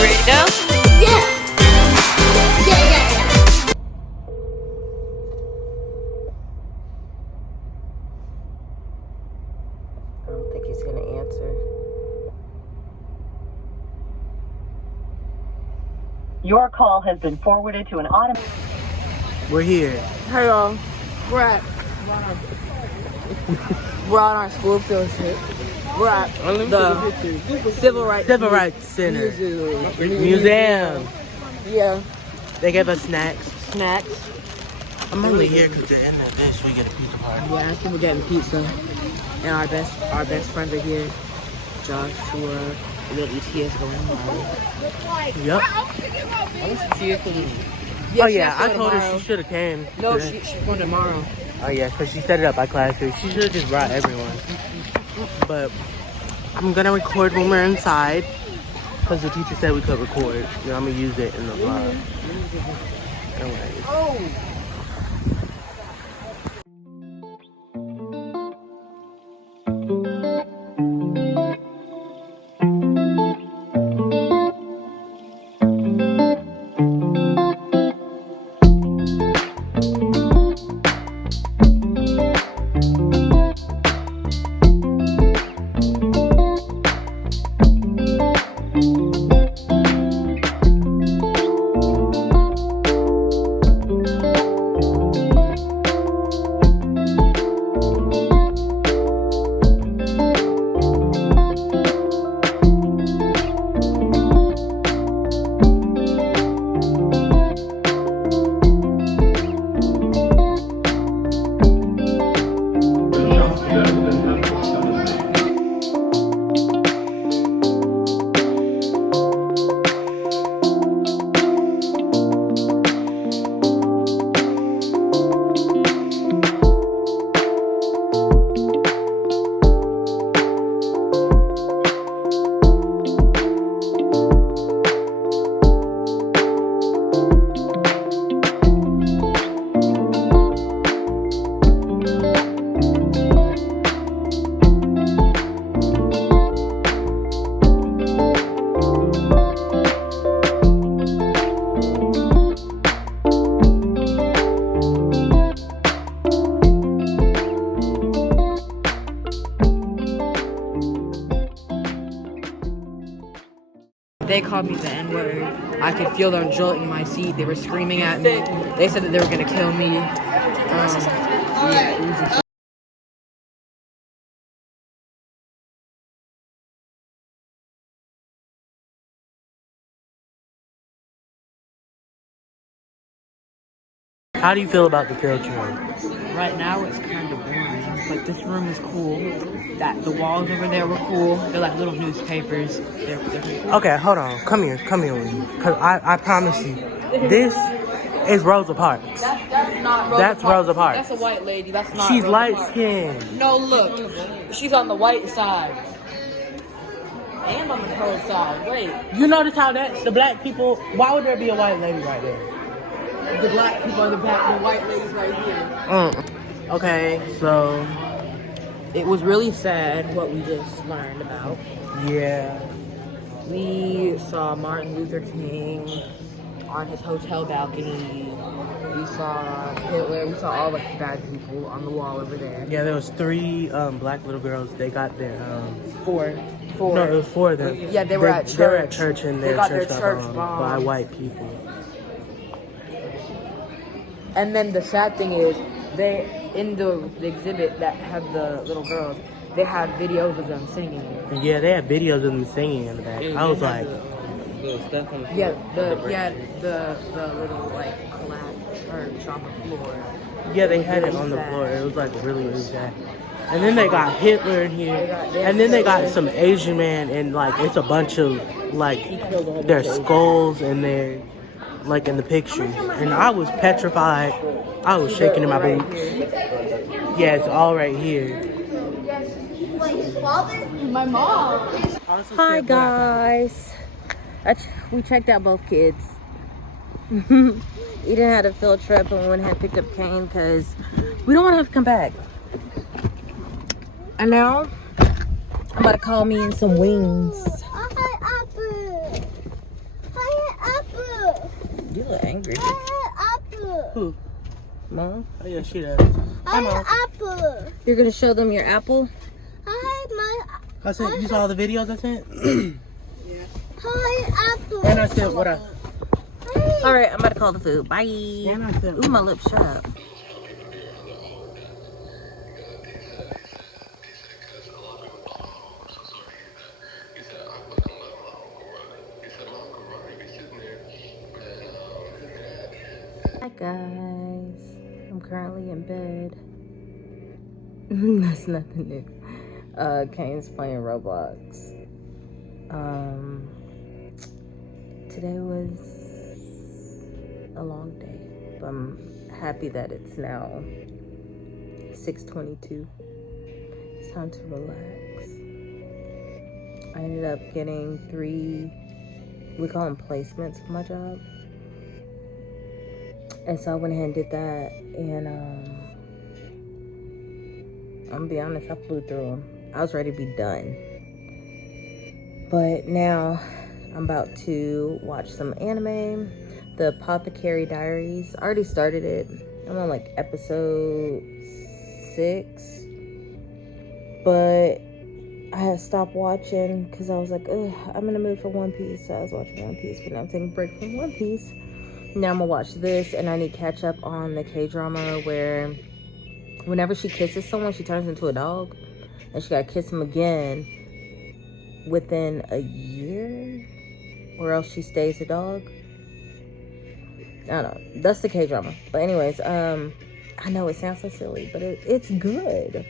Ready to go? Yeah. I don't think he's gonna answer. Your call has been forwarded to an automated. We're here. Hey y'all, we're on our school field trip. We're at the Civil Rights Center. Museum. Yeah. They gave us snacks. Snacks. I'm only here because at the end of this we get a pizza party. Yeah, I think we're getting pizza. And our best friends are here. Joshua, the little ETS going on. Yep. Yeah, Oh yeah, I told her she should have came. No, today. she's going tomorrow. Oh yeah, because she set it up by classes. She should have just brought everyone. But I'm gonna record when we're inside because the teacher said we could record. You know, I'm gonna use it in the vlog. Anyways. Oh. They called me the N-word. I could feel them jolting in my seat. They were screaming at me. They said that they were gonna kill me. Yeah, it was just How do you feel about the field trip? right now it's kind of boring, but this room is cool. The walls over there were cool. They're like little newspapers. They're Okay, hold on. Come here with me. Because I promise you, this is Rosa Parks. That's not Rosa That's Parks. Rosa Parks. That's a white lady. That's not She's Rosa light Parks. skinned. No, look. She's on the white side. And on the colored side. Wait. You notice how the black people, why would there be a white lady right there? The black people on the back, the white ladies right here. Okay, so, It was really sad what we just learned about. yeah. We saw Martin Luther King on his hotel balcony. We saw Hitler. We saw all the bad people on the wall over there. Yeah, there was 3 black little girls. They got their, Four. No, it was 4 of them. Yeah, they were at church. They were at church and They their got church their got church bombed bombed. by white people. And then the sad thing is, they in the exhibit that had the little girls, they had videos of them singing. Yeah, they had videos of them singing in the back. I was like, Yeah, the little like collapse church on the floor. yeah, they had it on the floor. It was like really, really sad. And then they got Hitler in here. And then they got some Asian man and like it's a bunch of like their skulls and their like in the pictures. And I was petrified. I was shaking in my boots. Yeah, it's all right here. My mom. Hi guys. We checked out both kids. Eden had a field trip and we went ahead and picked up Kane because we don't want to have to come back. And now I'm about to call me in some wings. You look angry. Who? Mom? Oh yeah, she does. Hi, Mom. You're gonna show them your apple? I sent, you saw the videos I sent? Hi, apple. And I said, what up? Alright, I'm about to call the food. Bye. And I said, Ooh, my lips shut up. Hi guys. I'm currently in bed. That's nothing new. Kane's playing Roblox. Today was a long day, but I'm happy that it's now 6:22. It's time to relax. I ended up getting 3, we call them placements for my job. And so I went ahead and did that, and I'm gonna be honest, I flew through them. I was ready to be done. But now I'm about to watch some anime, The Apothecary Diaries. I already started it. I'm on like episode 6. But I had stopped watching because I was like, ugh, I'm in the mood for One Piece. So I was watching One Piece, but now I'm taking a break from One Piece. Now I'm gonna watch this, and I need to catch up on the K-drama where whenever she kisses someone, she turns into a dog. And she gotta kiss him again within a year, or else she stays a dog. I don't know. That's the K-drama. But anyways, I know it sounds so silly, but it's good.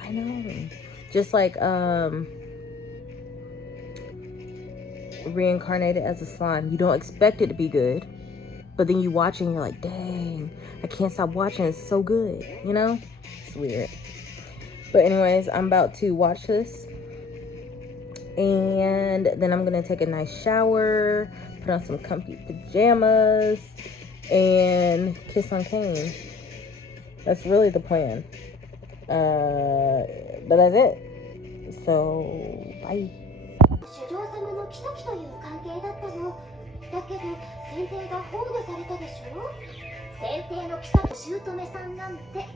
I know. Just like Reincarnated as a Slime. You don't expect it to be good, but then you watch it and you're like, dang, I can't stop watching. It's so good, you know? It's weird. But anyways, I'm about to watch this. And then I'm going to take a nice shower, put on some comfy pajamas, and kiss on Kane. That's really the plan. But that's it. So, bye. 主上様の妃という関係だったの。だけど先帝が崩御されたでしょ。先帝の妃と姑さんなんて。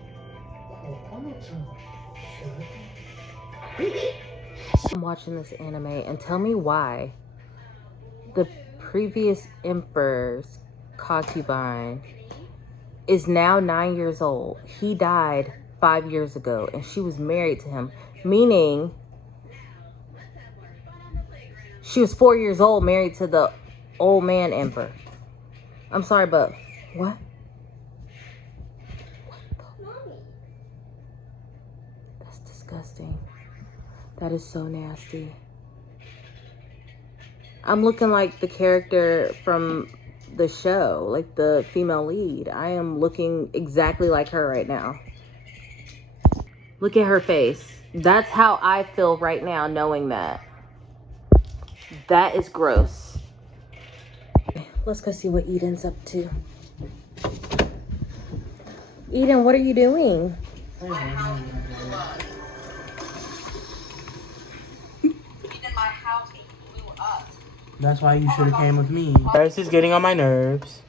I'm watching this anime, and tell me why the previous emperor's concubine is now 9 years old. He died 5 years ago, and she was married to him, meaning she was 4 years old, married to the old man emperor. I'm sorry, but what? That's disgusting. That is so nasty. I'm looking like the character from the show, like the female lead. I am looking exactly like her right now. Look at her face. That's how I feel right now, knowing that. That is gross. Let's go see what Eden's up to. Eden, what are you doing? That's why you should have came with me. This is getting on my nerves.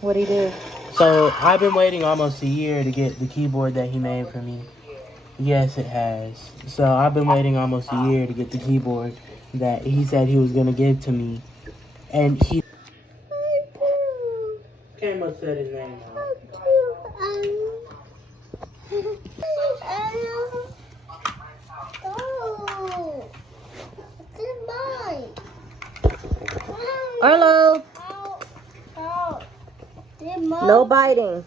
What'd he do? So, I've been waiting almost a year to get the keyboard that he made for me. Yes, it has. So, I've been waiting almost a year to get the keyboard that he said he was going to give to me. And he came up said his name now. Arlo! No biting.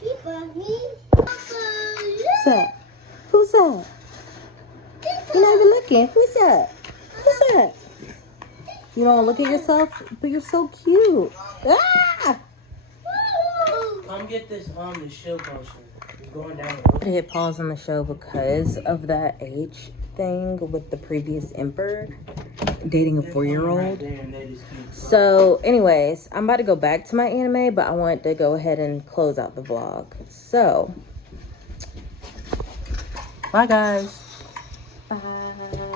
Who's that? Who's that? You're not even looking. Who's that? Who's that? You don't look at yourself, but you're so cute. Ah! Come get this the shield potion. It's going down. I hit pause on the show because of that age thing with the previous emperor dating a 4-year-old. So anyways, I'm about to go back to my anime, but I want to go ahead and close out the vlog. So Bye, guys. Bye.